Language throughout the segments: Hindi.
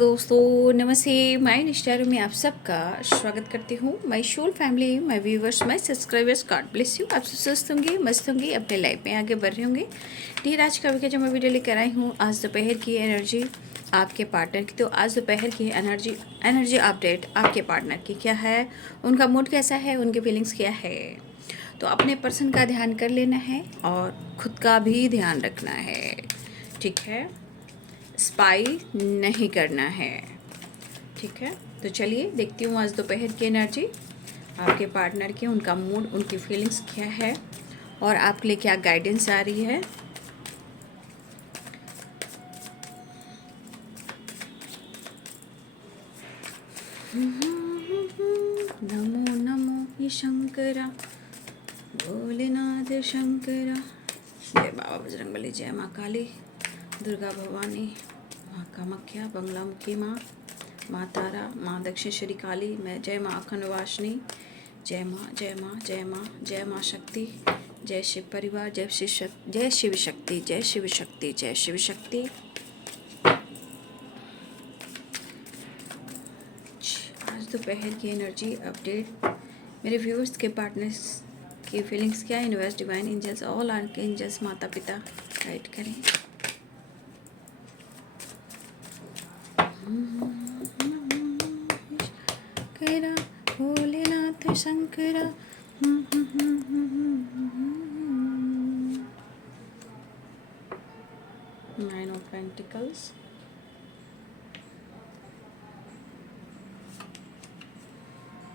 दोस्तों, नमस्ते। मैं निष्ठा में आप सबका स्वागत करती हूँ। My small family, my viewers, my subscribers, God bless you. आप सब स्वस्थ होंगे, मस्त होंगे, अपने लाइफ में आगे बढ़ रहे होंगे। ढेर आज का जो मैं वीडियो लेकर आई हूँ, आज दोपहर की एनर्जी आपके पार्टनर की। तो आज दोपहर की एनर्जी अपडेट आपके पार्टनर की क्या है, उनका मूड कैसा है, उनकी फीलिंग्स क्या है। तो अपने पर्सन का ध्यान कर लेना है और खुद का भी ध्यान रखना है, ठीक है। स्पाई नहीं करना है, ठीक है। तो चलिए देखती हूँ आज दोपहर की एनर्जी आपके पार्टनर की, उनका मूड, उनकी फीलिंग्स क्या है और आपके लिए क्या गाइडेंस आ रही है। नमो नमो ये शंकरा, भोलेनाथ शंकरा। जय बाबा बजरंगबली, जय माँ काली, दुर्गा भवानी, माँ कामाख्या, बंगलामुखी माँ, माँ तारा, माँ दक्षिणेश्वरी काली, मैं जय माँ अखंडवासिनी, जय माँ जय माँ जय माँ जय माँ शक्ति, जय शिव परिवार, जय शिव शक्ति, जय शिव शक्ति, जय शिव शक्ति, जय शिव शक्ति। आज दोपहर की एनर्जी अपडेट मेरे व्यूअर्स के पार्टनर्स की फीलिंग्स क्या, universe, divine angels, all archangels, माता पिता गाइड करें। Shankara, Bholenath Shankara. Nine of pentacles,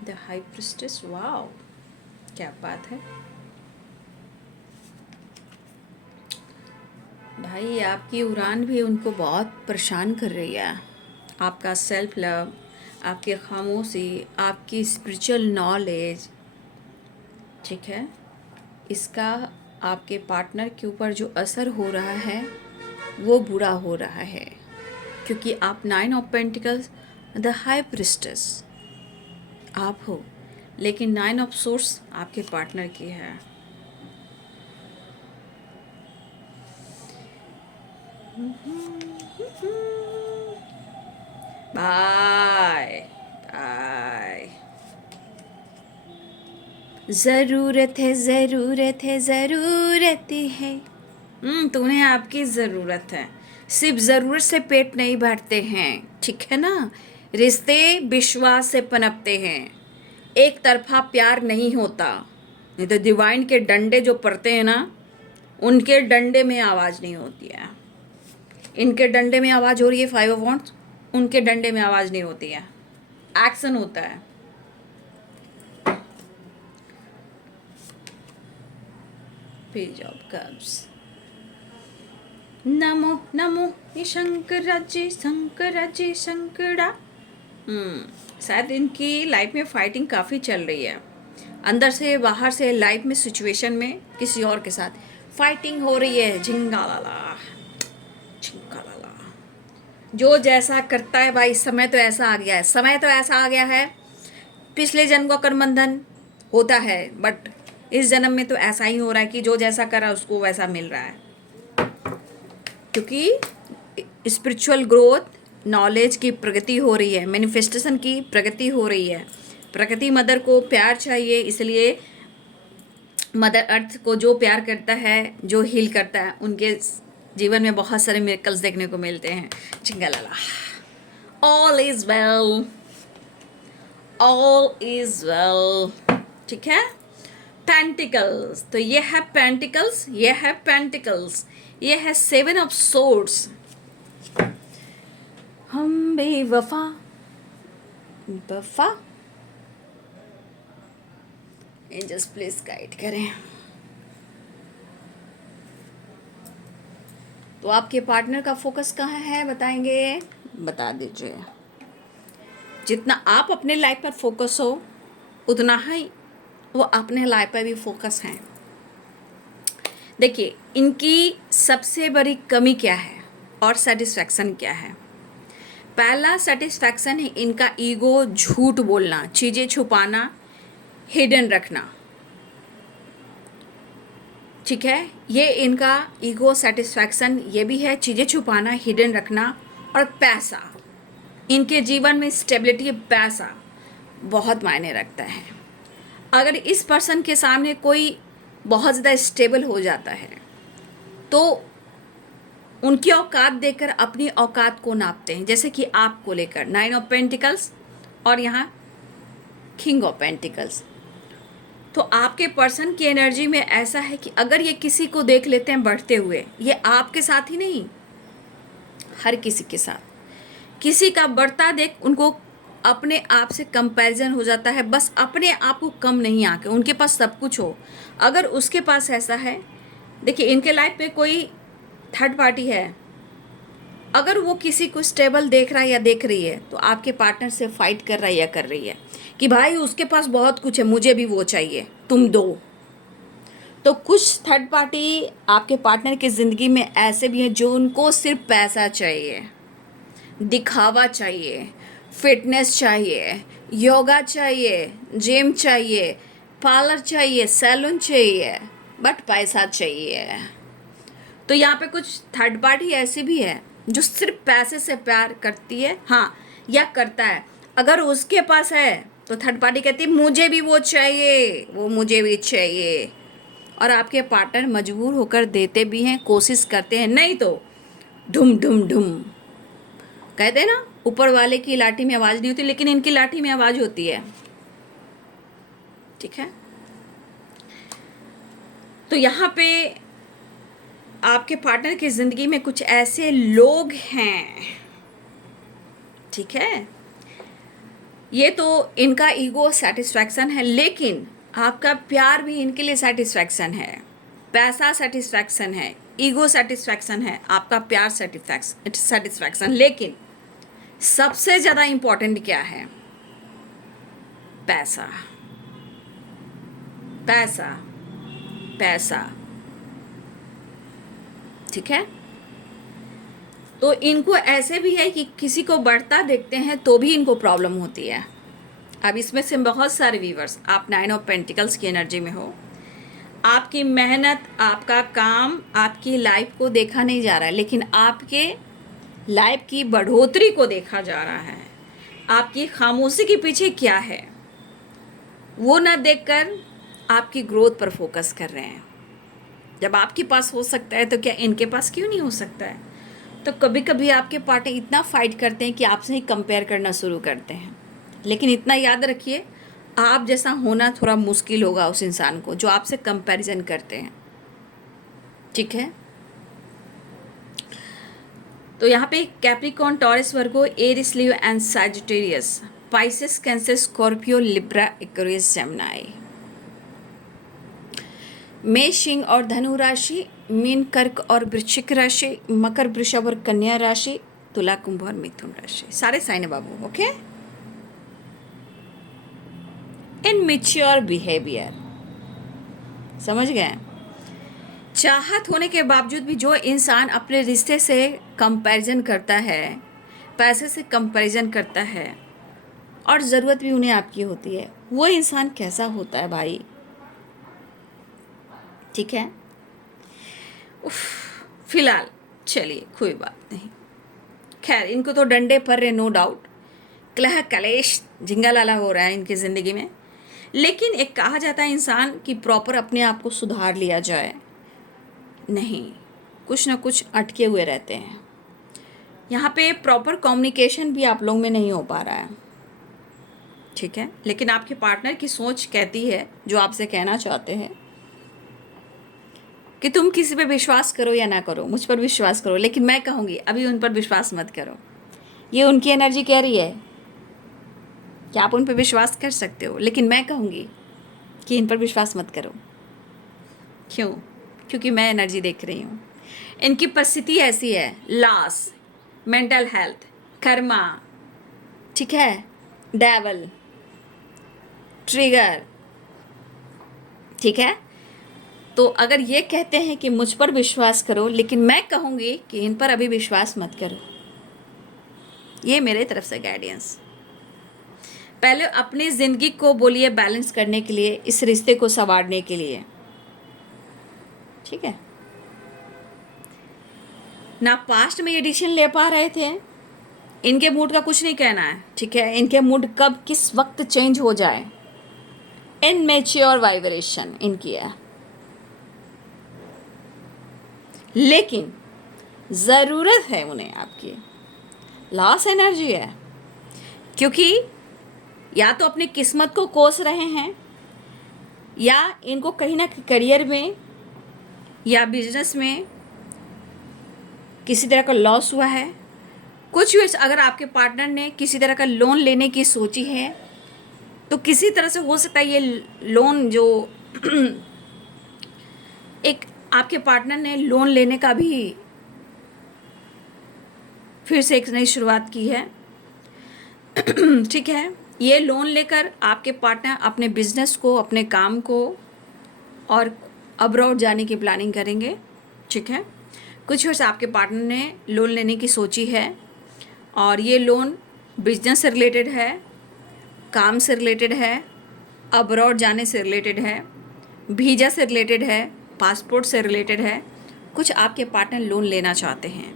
the high priestess. Wow, क्या बात है भाई। आपकी उड़ान भी उनको बहुत परेशान कर रही है। आपका सेल्फ लव, आपकी खामोशी, आपकी स्पिरिचुअल नॉलेज, ठीक है, इसका आपके पार्टनर के ऊपर जो असर हो रहा है वो बुरा हो रहा है, क्योंकि आप nine of pentacles, the high priestess आप हो, लेकिन नाइन ऑफ सोर्स आपके पार्टनर की है। Bye bye. ज़रूरत है, ज़रूरत है, ज़रूरत है। तुम्हें आपकी ज़रूरत है। सिर्फ ज़रूरत से पेट नहीं भरते हैं, ठीक है ना। रिश्ते विश्वास से पनपते हैं, एक तरफा प्यार नहीं होता। नहीं तो डिवाइन के डंडे जो पड़ते हैं ना, उनके डंडे में आवाज़ नहीं होती है। इनके डंडे में आवाज़ हो रही है, 5 ऑफ वांड्स, उनके डंडे में आवाज़ नहीं होती है, एक्शन होता है। Page of cups. Namo Namo ये शंकरा जी, शंकरा जी, शंकरा। शायद इनकी लाइफ में फाइटिंग काफ़ी चल रही है, अंदर से बाहर से, लाइफ में, सिचुएशन में किसी और के साथ फाइटिंग हो रही है। झिंगालाला झिंगालाला। जो जैसा करता है भाई, समय तो ऐसा आ गया है, समय तो ऐसा आ गया है। पिछले जन्म का कर्म बंधन होता है, बट इस जन्म में तो ऐसा ही हो रहा है कि जो जैसा करा उसको वैसा मिल रहा है, क्योंकि स्पिरिचुअल ग्रोथ, नॉलेज की प्रगति हो रही है, मैनिफेस्टेशन की प्रगति हो रही है। प्रकृति मदर को प्यार चाहिए, इसलिए मदर अर्थ को जो प्यार करता है, जो हील करता है, उनके जीवन में बहुत सारे मिरेकल्स देखने को मिलते हैं। चिंगालाला। All is well, all is well, ठीक है। पेंटिकल्स, तो ये है पेंटिकल्स, ये है पेंटिकल्स, ये है 7 ऑफ सोर्ड्स। हम बेवफा वफा, एंजल्स प्लीज गाइड करें। तो आपके पार्टनर का फोकस कहाँ है, बताएंगे, बता दीजिए। जितना आप अपने लाइफ पर फोकस हो, उतना ही वो अपने लाइफ पर भी फोकस हैं। देखिए, इनकी सबसे बड़ी कमी क्या है और सेटिस्फैक्शन क्या है। पहला सेटिस्फैक्शन है इनका ईगो, झूठ बोलना, चीज़ें छुपाना, हिडन रखना, ठीक है। ये इनका ईगो, सेटिस्फैक्शन ये भी है, चीज़ें छुपाना, हिडन रखना, और पैसा। इनके जीवन में स्टेबिलिटी, पैसा बहुत मायने रखता है। अगर इस पर्सन के सामने कोई बहुत ज़्यादा स्टेबल हो जाता है तो उनकी औकात देखकर अपनी औकात को नापते हैं। जैसे कि आपको लेकर 9 ऑफ पेंटिकल्स और यहाँ किंग ऑफ पेंटिकल्स। तो आपके पर्सन की एनर्जी में ऐसा है कि अगर ये किसी को देख लेते हैं बढ़ते हुए, ये आपके साथ ही नहीं, हर किसी के साथ, किसी का बढ़ता देख उनको अपने आप से कंपैरिजन हो जाता है। बस अपने आप को कम नहीं आके, उनके पास सब कुछ हो, अगर उसके पास ऐसा है, देखिए इनके लाइफ में कोई थर्ड पार्टी है, अगर वो किसी को स्टेबल देख रहा है या देख रही है तो आपके पार्टनर से फाइट कर रहा है या कर रही है कि भाई उसके पास बहुत कुछ है, मुझे भी वो चाहिए, तुम दो। तो कुछ थर्ड पार्टी आपके पार्टनर की ज़िंदगी में ऐसे भी हैं जो उनको सिर्फ पैसा चाहिए, दिखावा चाहिए, फिटनेस चाहिए, योगा चाहिए, जिम चाहिए, पार्लर चाहिए, सैलून चाहिए, बट पैसा चाहिए। तो यहाँ पे कुछ थर्ड पार्टी ऐसी भी है जो सिर्फ पैसे से प्यार करती है, हाँ, या करता है। अगर उसके पास है तो थर्ड पार्टी कहती है मुझे भी वो चाहिए, वो मुझे भी चाहिए, और आपके पार्टनर मजबूर होकर देते भी हैं, कोशिश करते हैं, नहीं तो ढुम ढुम ढुम। कहते हैं ना, ऊपर वाले की लाठी में आवाज़ नहीं होती, लेकिन इनकी लाठी में आवाज़ होती है। ठीक है, तो यहाँ पे आपके पार्टनर की ज़िंदगी में कुछ ऐसे लोग हैं, ठीक है, ये तो इनका ईगो सेटिस्फैक्शन है, लेकिन आपका प्यार भी इनके लिए सेटिस्फैक्शन है। पैसा सेटिस्फैक्शन है, ईगो सेटिस्फैक्शन है, आपका प्यार सेटिस्फैक्शन, लेकिन सबसे ज़्यादा इम्पोर्टेंट क्या है? पैसा, पैसा, पैसा। ठीक है, तो इनको ऐसे भी है कि किसी को बढ़ता देखते हैं तो भी इनको प्रॉब्लम होती है। अब इसमें से बहुत सारे व्यूवर्स, आप 9 ऑफ पेंटिकल्स की एनर्जी में हो, आपकी मेहनत, आपका काम, आपकी लाइफ को देखा नहीं जा रहा है, लेकिन आपके लाइफ की बढ़ोतरी को देखा जा रहा है। आपकी खामोशी के पीछे क्या है वो ना देखकर आपकी ग्रोथ पर फोकस कर रहे हैं। जब आपके पास हो सकता है तो क्या इनके पास क्यों नहीं हो सकता है? तो कभी कभी आपके पार्टनर इतना फाइट करते हैं कि आपसे ही कंपेयर करना शुरू करते हैं, लेकिन इतना याद रखिए, आप जैसा होना थोड़ा मुश्किल होगा उस इंसान को जो आपसे कंपैरिजन करते हैं। ठीक है, तो यहाँ पे Capricorn, Taurus, Virgo, Aries, Leo and Sagittarius, Pisces, Cancer, Scorpio, Libra, Aquarius, Gemini. मेष, सिंह और धनु राशि, मीन, कर्क और वृश्चिक राशि, मकर, वृषभ और कन्या राशि, तुला, कुंभ और मिथुन राशि। सारे साइन है बाबू, ओके। इनमेच्योर बिहेवियर, समझ गए? चाहत होने के बावजूद भी जो इंसान अपने रिश्ते से कंपैरिजन करता है, पैसे से कंपैरिजन करता है, और ज़रूरत भी उन्हें आपकी होती है, वो इंसान कैसा होता है भाई? ठीक है, फिलहाल चलिए कोई बात नहीं, खैर इनको तो डंडे पर रहे, नो डाउट, कलह कलेश झिंगालाला हो रहा है इनकी ज़िंदगी में, लेकिन एक कहा जाता है इंसान कि प्रॉपर अपने आप को सुधार लिया जाए, नहीं, कुछ ना कुछ अटके हुए रहते हैं। यहाँ पे प्रॉपर कम्युनिकेशन भी आप लोगों में नहीं हो पा रहा है। ठीक है, लेकिन आपके पार्टनर की सोच कहती है, जो आपसे कहना चाहते हैं कि तुम किसी पे विश्वास करो या ना करो, मुझ पर विश्वास करो, लेकिन मैं कहूँगी अभी उन पर विश्वास मत करो। ये उनकी एनर्जी कह रही है कि आप उन पर विश्वास कर सकते हो, लेकिन मैं कहूँगी कि इन पर विश्वास मत करो। क्यों? क्योंकि मैं एनर्जी देख रही हूँ, इनकी परिस्थिति ऐसी है, लॉस, मेंटल हेल्थ, कर्मा, ठीक है, डेवल, ट्रिगर। ठीक है, तो अगर ये कहते हैं कि मुझ पर विश्वास करो, लेकिन मैं कहूँगी कि इन पर अभी विश्वास मत करो, ये मेरे तरफ से गाइडेंस। पहले अपनी ज़िंदगी को बोलिए बैलेंस करने के लिए, इस रिश्ते को संवारने के लिए। ठीक है ना, पास्ट में एडिशन ले पा रहे थे, इनके मूड का कुछ नहीं कहना है, ठीक है। इनके मूड कब किस वक्त चेंज हो जाए, इनमेच्योर वाइब्रेशन इनकी है, लेकिन ज़रूरत है उन्हें आपकी, लॉस एनर्जी है, क्योंकि या तो अपनी किस्मत को कोस रहे हैं, या इनको कहीं ना करियर में या बिजनेस में किसी तरह का लॉस हुआ है। कुछ भी, अगर आपके पार्टनर ने किसी तरह का लोन लेने की सोची है तो किसी तरह से हो सकता है ये लोन जो एक आपके पार्टनर ने लोन लेने का भी फिर से एक नई शुरुआत की है, ठीक है। ये लोन लेकर आपके पार्टनर अपने बिजनेस को, अपने काम को और अब्रॉड जाने की प्लानिंग करेंगे, ठीक है। कुछ वर्ष आपके पार्टनर ने लोन लेने की सोची है और ये लोन बिजनेस से रिलेटेड है, काम से रिलेटेड है, अब्रॉड जाने से रिलेटेड है, वीज़ा से रिलेटेड है, पासपोर्ट से रिलेटेड है। कुछ आपके पार्टनर लोन लेना चाहते हैं,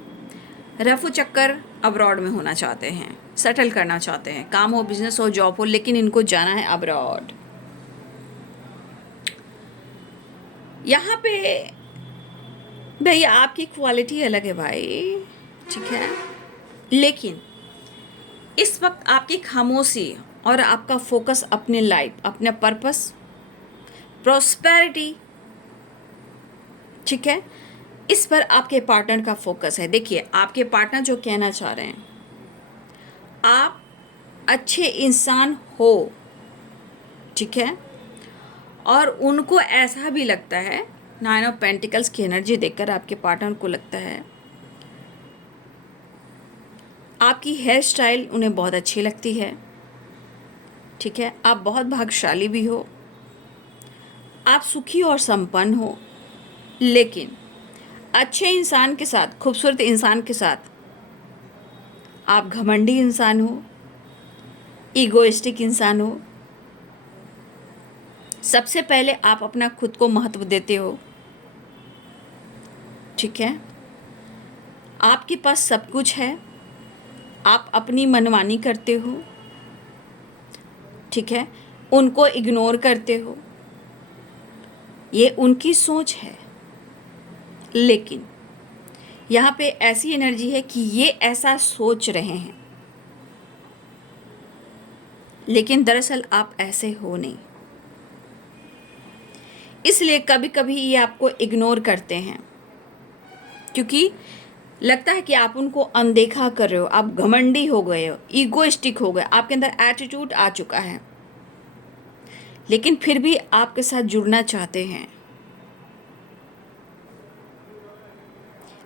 रफू चक्कर अब्रॉड में होना चाहते हैं, सेटल करना चाहते हैं, काम हो, बिजनेस हो, जॉब हो, लेकिन इनको जाना है अब्रॉड। यहाँ पे भैया आपकी क्वालिटी अलग है भाई, ठीक है, लेकिन इस वक्त आपकी खामोशी और आपका फोकस अपने लाइफ, अपने पर्पस, प्रॉस्पेरिटी, ठीक है, इस पर आपके पार्टनर का फोकस है। देखिए आपके पार्टनर जो कहना चाह रहे हैं, आप अच्छे इंसान हो, ठीक है, और उनको ऐसा भी लगता है, 9 ऑफ पेंटिकल्स की एनर्जी देखकर आपके पार्टनर को लगता है आपकी हेयर स्टाइल उन्हें बहुत अच्छी लगती है, ठीक है, आप बहुत भाग्यशाली भी हो, आप सुखी और संपन्न हो, लेकिन अच्छे इंसान के साथ, खूबसूरत इंसान के साथ आप घमंडी इंसान हो, ईगोइस्टिक इंसान हो। सबसे पहले आप अपना खुद को महत्व देते हो, ठीक है, आपके पास सब कुछ है, आप अपनी मनमानी करते हो, ठीक है, उनको इग्नोर करते हो, ये उनकी सोच है। लेकिन यहाँ पे ऐसी एनर्जी है कि ये ऐसा सोच रहे हैं, लेकिन दरअसल आप ऐसे हो नहीं, इसलिए कभी कभी ये आपको इग्नोर करते हैं, क्योंकि लगता है कि आप उनको अनदेखा कर रहे हो, आप घमंडी हो गए हो, ईगोइस्टिक हो गए, आपके अंदर एटीट्यूड आ चुका है, लेकिन फिर भी आपके साथ जुड़ना चाहते हैं,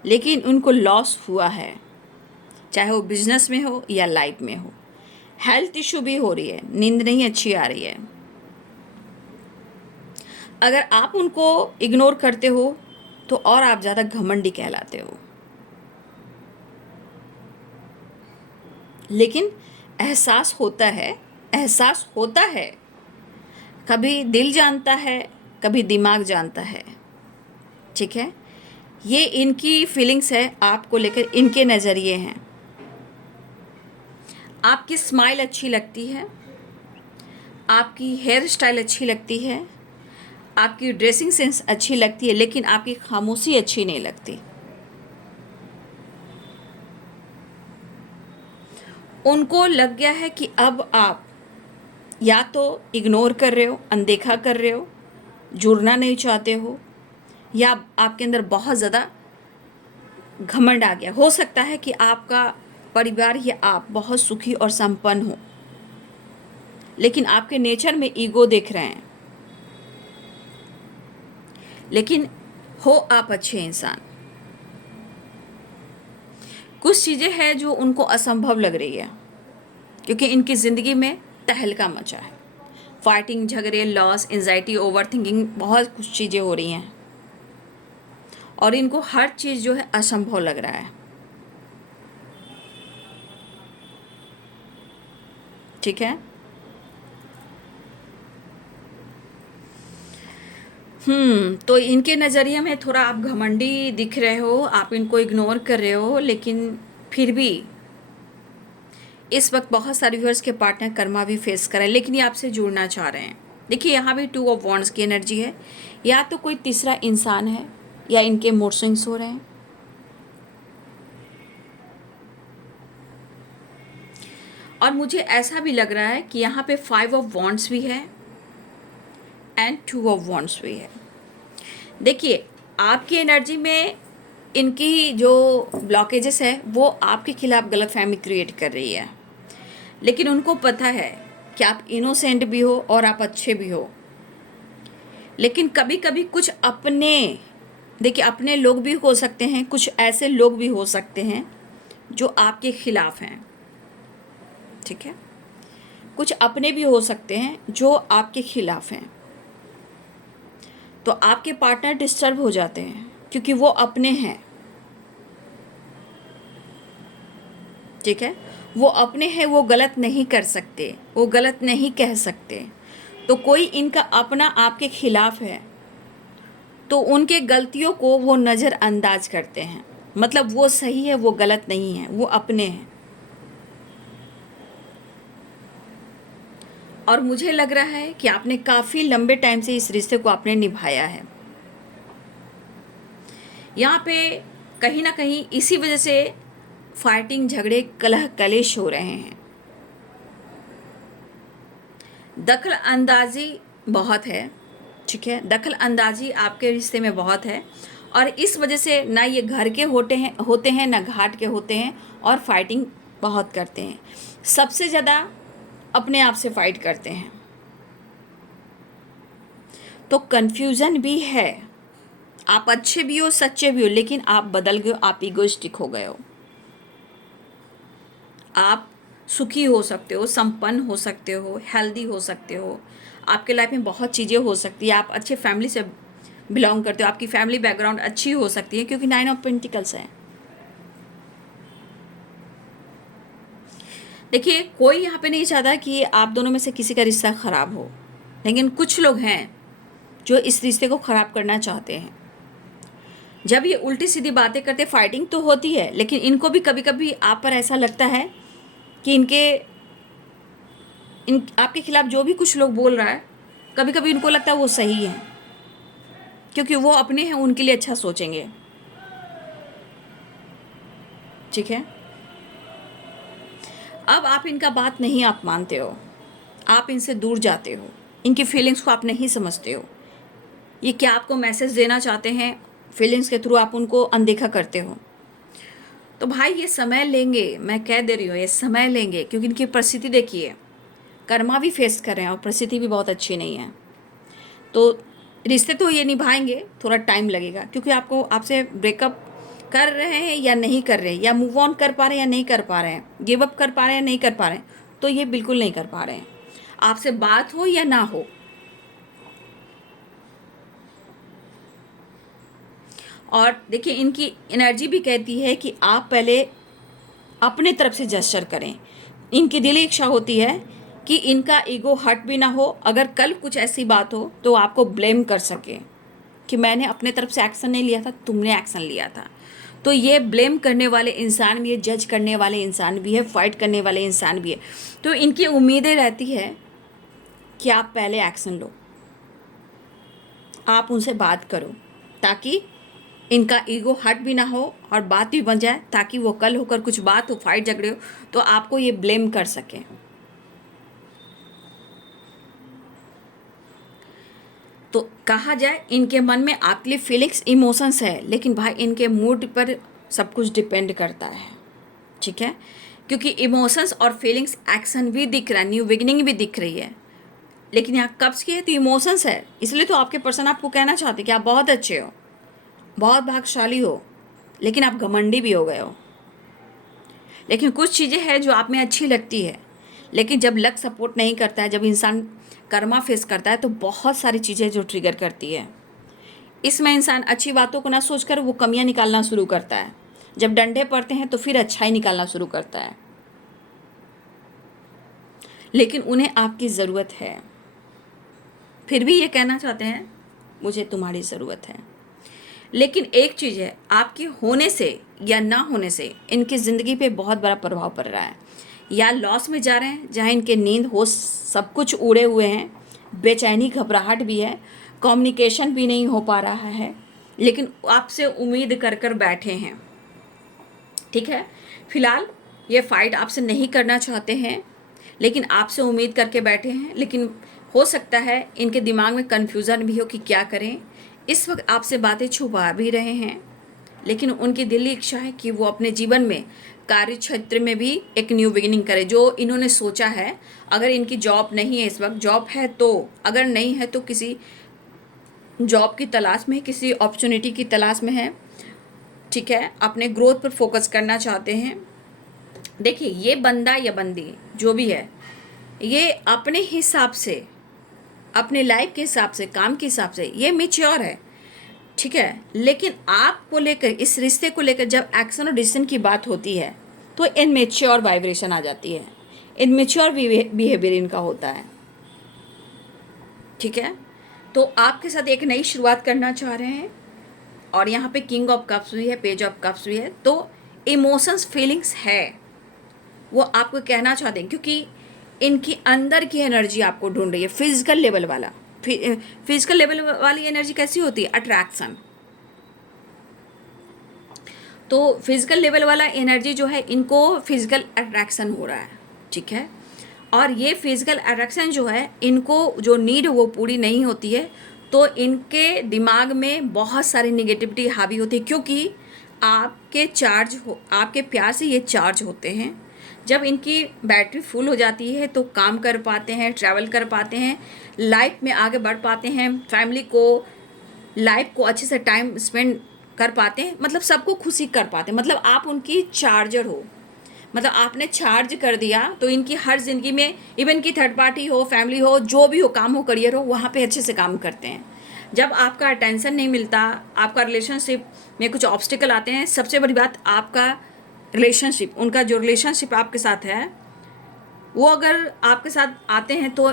लेकिन उनको लॉस हुआ है, चाहे वो बिजनेस में हो या लाइफ में हो। हेल्थ इशू भी हो रही है, नींद नहीं अच्छी आ रही है। अगर आप उनको इग्नोर करते हो तो और आप ज़्यादा घमंडी कहलाते हो, लेकिन एहसास होता है, एहसास होता है, कभी दिल जानता है, कभी दिमाग जानता है, ठीक है। ये इनकी फीलिंग्स है आपको लेकर, इनके नज़रिए हैं। आपकी स्माइल अच्छी लगती है, आपकी हेयर स्टाइल अच्छी लगती है, आपकी ड्रेसिंग सेंस अच्छी लगती है, लेकिन आपकी खामोशी अच्छी नहीं लगती। उनको लग गया है कि अब आप या तो इग्नोर कर रहे हो, अनदेखा कर रहे हो, जुड़ना नहीं चाहते हो, या आपके अंदर बहुत ज़्यादा घमंड आ गया। हो सकता है कि आपका परिवार या आप बहुत सुखी और संपन्न हो, लेकिन आपके नेचर में ईगो देख रहे हैं, लेकिन हो आप अच्छे इंसान। कुछ चीज़ें हैं जो उनको असंभव लग रही है, क्योंकि इनकी ज़िंदगी में तहलका मचा है, फाइटिंग, झगड़े, लॉस, एंजाइटी, ओवर थिंकिंग, बहुत कुछ चीज़ें हो रही हैं, और इनको हर चीज़ जो है असंभव लग रहा है, ठीक है। तो इनके नज़रिए में थोड़ा आप घमंडी दिख रहे हो, आप इनको इग्नोर कर रहे हो, लेकिन फिर भी इस वक्त बहुत सारे व्यूअर्स के पार्टनर कर्मा भी फेस कर रहे हैं, लेकिन ये आपसे जुड़ना चाह रहे हैं। देखिए यहाँ भी 2 ऑफ वॉन्ड्स की एनर्जी है। या तो कोई तीसरा इंसान है या इनके मूड स्विंग्स हो रहे हैं। और मुझे ऐसा भी लग रहा है कि यहाँ पे 5 ऑफ वॉन्ड्स भी है एंड 2 ऑफ वॉन्ड्स भी है। देखिए आपकी एनर्जी में इनकी जो ब्लॉकेजेस है वो आपके खिलाफ गलतफहमी क्रिएट कर रही है, लेकिन उनको पता है कि आप इनोसेंट भी हो और आप अच्छे भी हो। लेकिन कभी कभी कुछ देखिए अपने लोग भी हो सकते हैं, कुछ ऐसे लोग भी हो सकते हैं जो आपके खिलाफ हैं, ठीक है। कुछ अपने भी हो सकते हैं जो आपके खिलाफ हैं। तो आपके पार्टनर डिस्टर्ब हो जाते हैं क्योंकि वो अपने हैं, ठीक है। वो अपने हैं, वो गलत नहीं कर सकते, वो गलत नहीं कह सकते। तो कोई इनका अपना आपके खिलाफ है तो उनके गलतियों को वो नज़रअंदाज करते हैं। मतलब वो सही है, वो गलत नहीं है, वो अपने हैं। और मुझे लग रहा है कि आपने काफ़ी लंबे टाइम से इस रिश्ते को आपने निभाया है। यहाँ पे कहीं ना कहीं इसी वजह से फाइटिंग, झगड़े, कलह कलेश हो रहे हैं। दखल अंदाजी बहुत है, ठीक है। दखल अंदाजी आपके रिश्ते में बहुत है और इस वजह से ना ये घर के होते हैं ना घाट के होते हैं और फाइटिंग बहुत करते हैं। सबसे ज़्यादा अपने आप से फाइट करते हैं। तो कन्फ्यूज़न भी है। आप अच्छे भी हो, सच्चे भी हो, लेकिन आप बदल गए हो, आप ईगोइस्टिक हो गए हो। आप सुखी हो सकते हो, संपन्न हो सकते हो, हेल्दी हो सकते हो, आपके लाइफ में बहुत चीज़ें हो सकती है। आप अच्छे फैमिली से बिलोंग करते हो, आपकी फैमिली बैकग्राउंड अच्छी हो सकती है, क्योंकि 9 ऑफ पेंटिकल्स है। देखिए कोई यहाँ पे नहीं चाहता कि आप दोनों में से किसी का रिश्ता ख़राब हो, लेकिन कुछ लोग हैं जो इस रिश्ते को ख़राब करना चाहते हैं। जब ये उल्टी सीधी बातें करते, फाइटिंग तो होती है, लेकिन इनको भी कभी कभी आप पर ऐसा लगता है कि आपके खिलाफ जो भी कुछ लोग बोल रहा है, कभी कभी इनको लगता है वो सही है, क्योंकि वो अपने हैं, उनके लिए अच्छा सोचेंगे, ठीक है। अब आप इनका बात नहीं आप मानते हो, आप इनसे दूर जाते हो, इनकी फीलिंग्स को आप नहीं समझते हो। ये क्या आपको मैसेज देना चाहते हैं, फीलिंग्स के थ्रू आप उनको अनदेखा करते हो। तो भाई ये समय लेंगे, मैं कह दे रही हूँ ये समय लेंगे, क्योंकि इनकी परिस्थिति देखिए, कर्मा भी फेस कर रहे हैं और परिस्थिति भी बहुत अच्छी नहीं है। तो रिश्ते तो ये निभाएंगे, थोड़ा टाइम लगेगा, क्योंकि आपसे ब्रेकअप कर रहे हैं या नहीं कर रहे हैं, या मूव ऑन कर पा रहे हैं या नहीं कर पा रहे हैं, गिव अप कर पा रहे हैं या नहीं कर पा रहे हैं, तो ये बिल्कुल नहीं कर पा रहे हैं। आपसे बात हो या ना हो, और देखिए इनकी एनर्जी भी कहती है कि आप पहले अपने तरफ से जेस्चर करें। इनकी दिली इच्छा होती है कि इनका ईगो हर्ट भी ना हो, अगर कल कुछ ऐसी बात हो तो आपको ब्लेम कर सके कि मैंने अपने तरफ से एक्शन नहीं लिया था, तुमने एक्शन लिया था। तो ये ब्लेम करने वाले इंसान भी है, जज करने वाले इंसान भी है, फाइट करने वाले इंसान भी है। तो इनकी उम्मीदें रहती है कि आप पहले एक्शन लो, आप उनसे बात करो, ताकि इनका ईगो हर्ट भी ना हो और बात भी बन जाए, ताकि वो कल होकर कुछ बात हो, फाइट झगड़े हो, तो आपको ये ब्लेम कर सकें। तो कहा जाए इनके मन में आपके लिए फीलिंग्स, इमोशंस है, लेकिन भाई इनके मूड पर सब कुछ डिपेंड करता है, ठीक है। क्योंकि इमोशंस और फीलिंग्स, एक्शन भी दिख रहा है, न्यू बिगिनिंग भी दिख रही है, लेकिन यहाँ कब्ज की है तो इमोशंस है। इसलिए तो आपके पर्सन आपको कहना चाहते कि आप बहुत अच्छे हो, बहुत भाग्यशाली हो, लेकिन आप घमंडी भी हो गए हो। लेकिन कुछ चीज़ें हैं जो आप में अच्छी लगती है, लेकिन जब लक सपोर्ट नहीं करता है, जब इंसान कर्मा फेस करता है, तो बहुत सारी चीज़ें जो ट्रिगर करती है, इसमें इंसान अच्छी बातों को ना सोचकर वो कमियां निकालना शुरू करता है। जब डंडे पड़ते हैं तो फिर अच्छाई निकालना शुरू करता है, लेकिन उन्हें आपकी ज़रूरत है। फिर भी ये कहना चाहते हैं मुझे तुम्हारी ज़रूरत है। लेकिन एक चीज़ है, आपके होने से या ना होने से इनकी ज़िंदगी पे बहुत बड़ा प्रभाव पड़ रहा है। या लॉस में जा रहे हैं, जहाँ इनके नींद होश सब कुछ उड़े हुए हैं, बेचैनी घबराहट भी है, कम्युनिकेशन भी नहीं हो पा रहा है, लेकिन आपसे उम्मीद कर कर बैठे हैं। ठीक है, फिलहाल ये फाइट आपसे नहीं करना चाहते हैं, लेकिन आपसे उम्मीद करके बैठे हैं। लेकिन हो सकता है इनके दिमाग में कन्फ्यूज़न भी हो कि क्या करें। इस वक्त आपसे बातें छुपा भी रहे हैं, लेकिन उनकी दिली इच्छा है कि वो अपने जीवन में कार्य क्षेत्र में भी एक न्यू बिगिनिंग करें। जो इन्होंने सोचा है, अगर इनकी जॉब नहीं है इस वक्त, जॉब है तो, अगर नहीं है तो किसी जॉब की तलाश में, किसी अपॉर्चुनिटी की तलाश में है। ठीक है, अपने ग्रोथ पर फोकस करना चाहते हैं। देखिए, ये बंदा या बंदी जो भी है, ये अपने हिसाब से, अपने लाइफ के हिसाब से, काम के हिसाब से ये मैच्योर है। ठीक है, लेकिन आपको लेकर, इस रिश्ते को लेकर जब एक्शन और डिसीजन की बात होती है तो इनमेच्योर वाइब्रेशन आ जाती है, इनमेच्योर बिहेवियर इनका होता है। ठीक है, तो आपके साथ एक नई शुरुआत करना चाह रहे हैं, और यहाँ पे किंग ऑफ कप्स भी है, पेज ऑफ कप्स भी है, तो इमोशंस, फीलिंग्स है, वो आपको कहना चाहते हैं, क्योंकि इनकी अंदर की एनर्जी आपको ढूंढ रही है। फिजिकल लेवल वाला, फिजिकल लेवल वाली एनर्जी कैसी होती है? अट्रैक्शन। तो फिजिकल लेवल वाला एनर्जी जो है, इनको फिजिकल अट्रैक्शन हो रहा है। ठीक है, और ये फिजिकल अट्रैक्शन जो है, इनको जो नीड वो पूरी नहीं होती है, तो इनके दिमाग में बहुत सारी निगेटिविटी हावी होती है, क्योंकि आपके प्यार से ये चार्ज होते हैं। जब इनकी बैटरी फुल हो जाती है तो काम कर पाते हैं, ट्रैवल कर पाते हैं, लाइफ में आगे बढ़ पाते हैं, फैमिली को, लाइफ को अच्छे से टाइम स्पेंड कर पाते हैं, मतलब सबको खुशी कर पाते हैं। मतलब आप उनकी चार्जर हो, मतलब आपने चार्ज कर दिया तो इनकी हर ज़िंदगी में, इवन की थर्ड पार्टी हो, फैमिली हो, जो भी हो, काम हो, करियर हो, वहाँ पे अच्छे से काम करते हैं। जब आपका अटेंशन नहीं मिलता, आपका रिलेशनशिप में कुछ ऑब्स्टिकल आते हैं, सबसे बड़ी बात आपका रिलेशनशिप, उनका जो रिलेशनशिप आपके साथ है, वो अगर आपके साथ आते हैं तो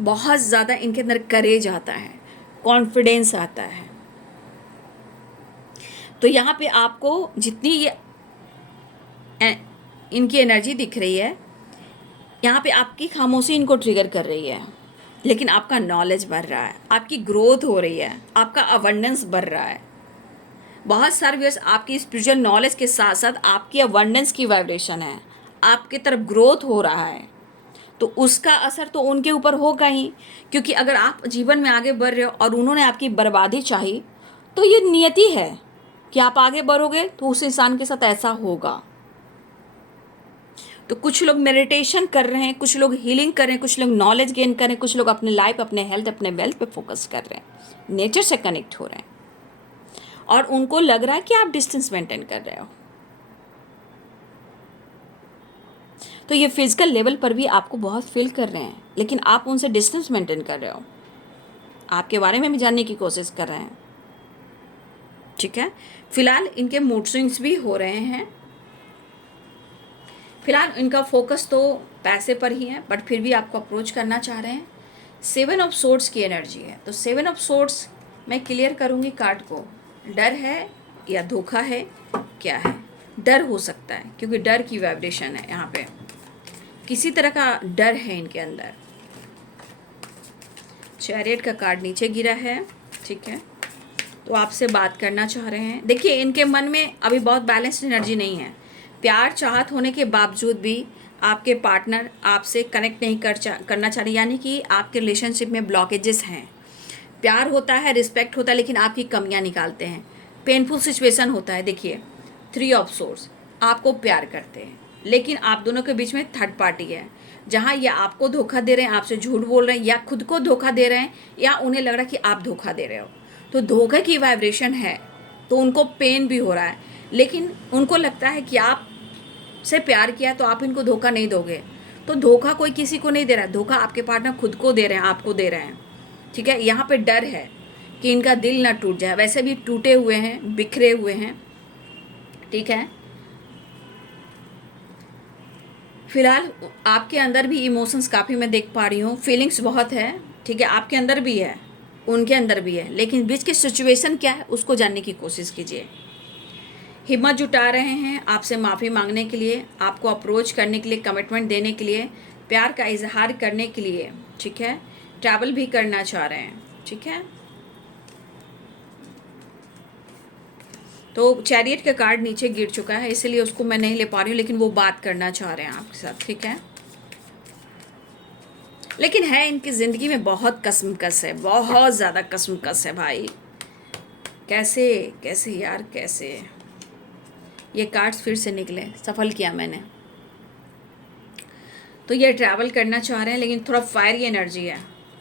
बहुत ज़्यादा इनके अंदर करेज आता है, कॉन्फिडेंस आता है। तो यहाँ पे आपको जितनी ये इनकी एनर्जी दिख रही है, यहाँ पे आपकी खामोशी इनको ट्रिगर कर रही है, लेकिन आपका नॉलेज बढ़ रहा है, आपकी ग्रोथ हो रही है, आपका अबंडेंस बढ़ रहा है। बहुत सारे व्यूअर्स, आपकी स्पिरिचुअल नॉलेज के साथ साथ आपकी अबंडेंस की वाइब्रेशन है, आपकी तरफ ग्रोथ हो रहा है, तो उसका असर तो उनके ऊपर होगा ही। क्योंकि अगर आप जीवन में आगे बढ़ रहे हो और उन्होंने आपकी बर्बादी चाही, तो ये नियति है कि आप आगे बढ़ोगे तो उस इंसान के साथ ऐसा होगा। तो कुछ लोग मेडिटेशन कर रहे हैं, कुछ लोग हीलिंग कर रहे हैं, कुछ लोग नॉलेज गेन कर रहे हैं, कुछ लोग अपने लाइफ, अपने हेल्थ, अपने वेल्थ पे फोकस कर रहे हैं, नेचर से कनेक्ट हो रहे हैं, और उनको लग रहा है कि आप डिस्टेंस मेंटेन कर रहे हो। तो ये फिजिकल लेवल पर भी आपको बहुत फील कर रहे हैं, लेकिन आप उनसे डिस्टेंस मेंटेन कर रहे हो, आपके बारे में भी जानने की कोशिश कर रहे हैं। ठीक है, फिलहाल इनके मूड स्विंग्स भी हो रहे हैं। फिलहाल इनका फोकस तो पैसे पर ही है, बट फिर भी आपको अप्रोच करना चाह रहे हैं। 7 ऑफ सोर्ड्स की एनर्जी है, तो 7 ऑफ सोर्ड्स मैं क्लियर करूँगी कार्ड को। डर है या धोखा है, क्या है? डर हो सकता है, क्योंकि डर की वाइब्रेशन है यहाँ पे, किसी तरह का डर है इनके अंदर। चैरियट का कार्ड नीचे गिरा है। ठीक है, तो आपसे बात करना चाह रहे हैं। देखिए, इनके मन में अभी बहुत बैलेंस्ड एनर्जी नहीं है। प्यार चाहत होने के बावजूद भी आपके पार्टनर आपसे कनेक्ट नहीं करना चाह रहे, यानी कि आपके रिलेशनशिप में ब्लॉकेजेस हैं। प्यार होता है, रिस्पेक्ट होता है, लेकिन आपकी कमियां निकालते हैं, पेनफुल सिचुएशन होता है। देखिए, 3 ऑफ सोर्स, आपको प्यार करते हैं, लेकिन आप दोनों के बीच में थर्ड पार्टी है, जहाँ ये आपको धोखा दे रहे हैं, आपसे झूठ बोल रहे हैं, या खुद को धोखा दे रहे हैं, या उन्हें लग रहा है कि आप धोखा दे रहे हो। तो धोखे की वाइब्रेशन है, तो उनको पेन भी हो रहा है, लेकिन उनको लगता है कि आप से प्यार किया तो आप इनको धोखा नहीं दोगे। तो धोखा कोई किसी को नहीं दे रहा है, धोखा आपके पार्टनर खुद को दे रहे हैं, आपको दे रहे हैं। ठीक है, यहाँ पे डर है कि इनका दिल ना टूट जाए, वैसे भी टूटे हुए हैं, बिखरे हुए हैं। ठीक है, फिलहाल आपके अंदर भी इमोशंस काफ़ी मैं देख पा रही हूँ, फीलिंग्स बहुत है। ठीक है, आपके अंदर भी है, उनके अंदर भी है, लेकिन बीच की सिचुएशन क्या है उसको जानने की कोशिश कीजिए। हिम्मत जुटा रहे हैं आपसे माफ़ी मांगने के लिए, आपको अप्रोच करने के लिए, कमिटमेंट देने के लिए, प्यार का इजहार करने के लिए, ठीक है। ट्रैवल भी करना चाह रहे हैं, ठीक है। तो चैरियट का कार्ड नीचे गिर चुका है, इसलिए उसको मैं नहीं ले पा रही हूँ, लेकिन वो बात करना चाह रहे हैं आपके साथ, ठीक है। लेकिन है इनकी ज़िंदगी में बहुत कसमकस है, बहुत ज़्यादा कसमकस है भाई। कैसे कैसे यार, कैसे ये कार्ड्स फिर से निकले, सफल किया मैंने। तो ये ट्रैवल करना चाह रहे हैं, लेकिन थोड़ा फायरी एनर्जी है,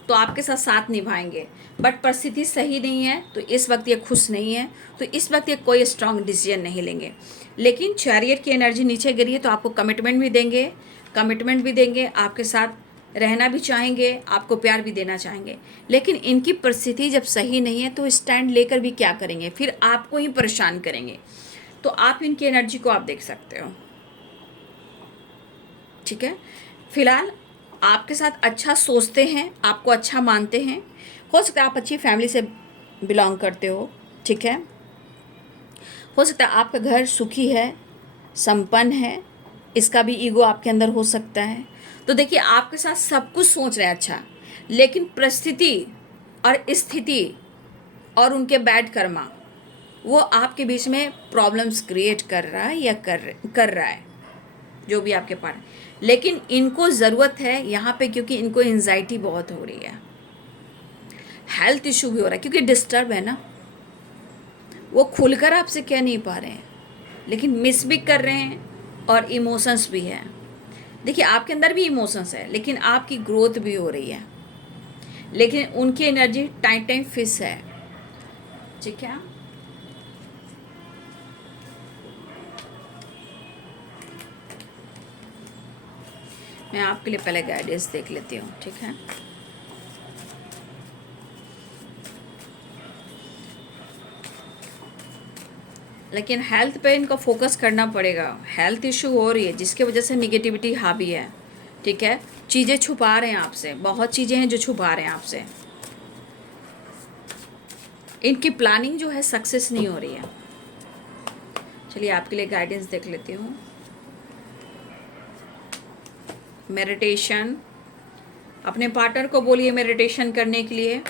तो आपके साथ साथ निभाएंगे, बट परिस्थिति सही नहीं है, तो इस वक्त ये खुश नहीं है, तो इस वक्त ये कोई स्ट्रांग डिसीजन नहीं लेंगे। लेकिन चैरियट की एनर्जी नीचे गिरी है, तो आपको कमिटमेंट भी देंगे, आपके साथ रहना भी चाहेंगे, आपको प्यार भी देना चाहेंगे। लेकिन इनकी परिस्थिति जब सही नहीं है, तो स्टैंड लेकर भी क्या करेंगे, फिर आपको ही परेशान करेंगे। तो आप इनकी एनर्जी को आप देख सकते हो, ठीक है। फिलहाल आपके साथ अच्छा सोचते हैं, आपको अच्छा मानते हैं। हो सकता है आप अच्छी फैमिली से बिलोंग करते हो, ठीक है। हो सकता है आपका घर सुखी है, संपन्न है, इसका भी ईगो आपके अंदर हो सकता है। तो देखिए, आपके साथ सब कुछ सोच रहे हैं अच्छा, लेकिन परिस्थिति और स्थिति और उनके बैड कर्मा वो आपके बीच में प्रॉब्लम्स क्रिएट कर रहा है या कर रहा है, जो भी आपके पास। लेकिन इनको ज़रूरत है यहाँ पे, क्योंकि इनको एंजाइटी बहुत हो रही है, हेल्थ इशू भी हो रहा है, क्योंकि डिस्टर्ब है ना। वो खुलकर आपसे कह नहीं पा रहे हैं, लेकिन मिस भी कर रहे हैं, और इमोशंस भी है। देखिए, आपके अंदर भी इमोशंस है, लेकिन आपकी ग्रोथ भी हो रही है, लेकिन उनकी एनर्जी टाइम फिक्स है, ठीक है। मैं आपके लिए पहले गाइडेंस देख लेती हूँ, ठीक है। लेकिन हेल्थ पे इनको फोकस करना पड़ेगा, हेल्थ इशू हो रही है जिसकी वजह से निगेटिविटी हावी है, ठीक है। चीज़ें छुपा रहे हैं आपसे, बहुत चीज़ें हैं जो छुपा रहे हैं आपसे। इनकी प्लानिंग जो है सक्सेस नहीं हो रही है। चलिए आपके लिए गाइडेंस देख लेती हूँ। मेडिटेशन, अपने पार्टनर को बोलिए मेडिटेशन करने के लिए।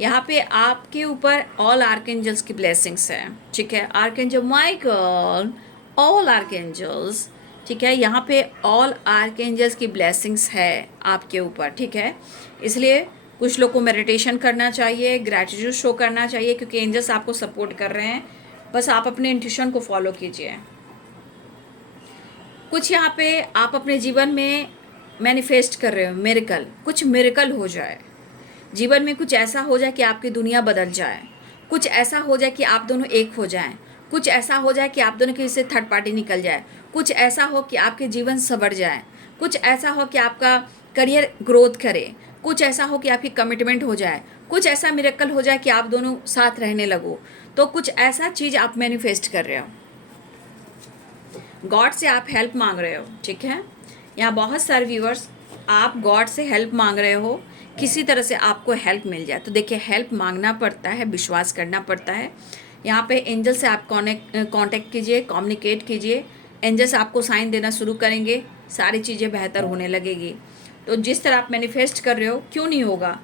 यहाँ पे आपके ऊपर ऑल आर्कएंजल्स की ब्लेसिंग्स है, ठीक है। आर्कएंजल माइकल, ऑल आर्कएंजल्स, ठीक है। यहाँ पे ऑल आर्कएंजल्स की ब्लेसिंग्स है आपके ऊपर, ठीक है। इसलिए कुछ लोग को मेडिटेशन करना चाहिए, ग्रैटिट्यूड शो करना चाहिए, क्योंकि एंजल्स आपको सपोर्ट कर रहे हैं। बस आप अपने इंट्यूशन को फॉलो कीजिए। कुछ यहाँ पे आप अपने जीवन में मैनिफेस्ट कर रहे हो मिरेकल, कुछ मिरेकल हो जाए जीवन में, कुछ ऐसा हो जाए कि आपकी दुनिया बदल जाए, कुछ ऐसा हो जाए कि आप दोनों एक हो जाएं, कुछ ऐसा हो जाए कि आप दोनों के से थर्ड पार्टी निकल जाए, कुछ ऐसा हो कि आपके जीवन संवर जाए, कुछ ऐसा हो कि आपका करियर ग्रोथ करे, कुछ ऐसा हो कि आपकी कमिटमेंट हो जाए, कुछ ऐसा मिरेकल हो जाए कि आप दोनों साथ रहने लगो। तो कुछ ऐसा चीज़ आप मैनिफेस्ट कर रहे हो, गॉड से आप हेल्प मांग रहे हो, ठीक है। यहाँ बहुत सारे व्यूअर्स आप गॉड से हेल्प मांग रहे हो, किसी तरह से आपको हेल्प मिल जाए। तो देखिए, हेल्प मांगना पड़ता है, विश्वास करना पड़ता है। यहाँ पे एंजल से आप कांटेक्ट कीजिए, कम्युनिकेट कीजिए, एंजल्स आपको साइन देना शुरू करेंगे, सारी चीज़ें बेहतर होने लगेगी। तो जिस तरह आप मैनिफेस्ट कर रहे हो, क्यों नहीं होगा।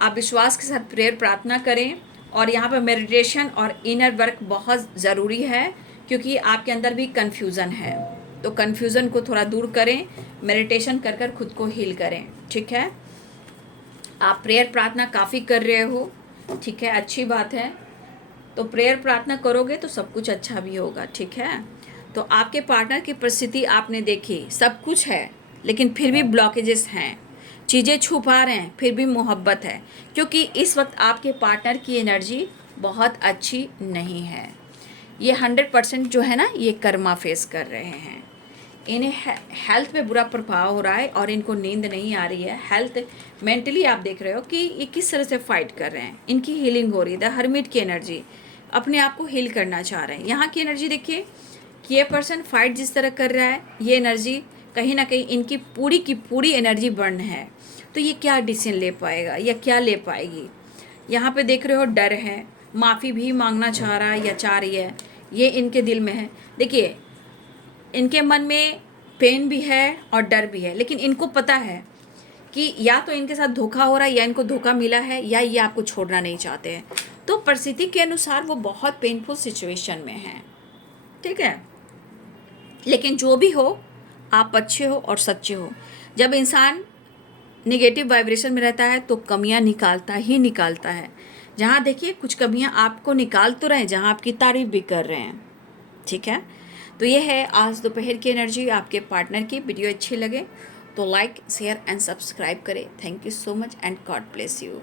आप विश्वास के साथ प्रेयर प्रार्थना करें, और यहाँ पर मेडिटेशन और इनर वर्क बहुत ज़रूरी है, क्योंकि आपके अंदर भी कन्फ्यूज़न है। तो कन्फ्यूज़न को थोड़ा दूर करें, मेडिटेशन कर कर खुद को हील करें, ठीक है। आप प्रेयर प्रार्थना काफ़ी कर रहे हो, ठीक है, अच्छी बात है। तो प्रेयर प्रार्थना करोगे तो सब कुछ अच्छा भी होगा, ठीक है। तो आपके पार्टनर की परिस्थिति आपने देखी, सब कुछ है, लेकिन फिर भी ब्लॉकेजेस हैं, चीज़ें छुपा रहे हैं, फिर भी मोहब्बत है, क्योंकि इस वक्त आपके पार्टनर की एनर्जी बहुत अच्छी नहीं है। ये 100% जो है ना, ये कर्मा फेस कर रहे हैं। इन्हें हेल्थ पे बुरा प्रभाव हो रहा है, और इनको नींद नहीं आ रही है। हेल्थ मेंटली आप देख रहे हो कि ये किस तरह से फाइट कर रहे हैं, इनकी हीलिंग हो रही है। द हर्मिट की एनर्जी, अपने आप को हील करना चाह रहे हैं। यहाँ की एनर्जी देखिए कि ये पर्सन फाइट जिस तरह कर रहा है, ये एनर्जी कहीं ना कहीं इनकी पूरी की पूरी एनर्जी बर्न है। तो ये क्या डिसीजन ले पाएगा या क्या ले पाएगी। यहाँ पे देख रहे हो डर है, माफ़ी भी मांगना चाह रहा है या चाह रही है ये इनके दिल में है। देखिए, इनके मन में पेन भी है और डर भी है, लेकिन इनको पता है कि या तो इनके साथ धोखा हो रहा है, या इनको धोखा मिला है, या ये आपको छोड़ना नहीं चाहते हैं। तो परिस्थिति के अनुसार वो बहुत पेनफुल सिचुएशन में हैं, ठीक है। लेकिन जो भी हो, आप अच्छे हो और सच्चे हो। जब इंसान निगेटिव वाइब्रेशन में रहता है तो कमियां निकालता ही निकालता है। जहाँ देखिए कुछ कमियां आपको निकाल तो रहे हैं, जहाँ आपकी तारीफ भी कर रहे हैं, ठीक है। तो ये है आज दोपहर की एनर्जी आपके पार्टनर की। वीडियो अच्छी लगे तो लाइक, शेयर एंड सब्सक्राइब करें। Thank you so much and God bless you.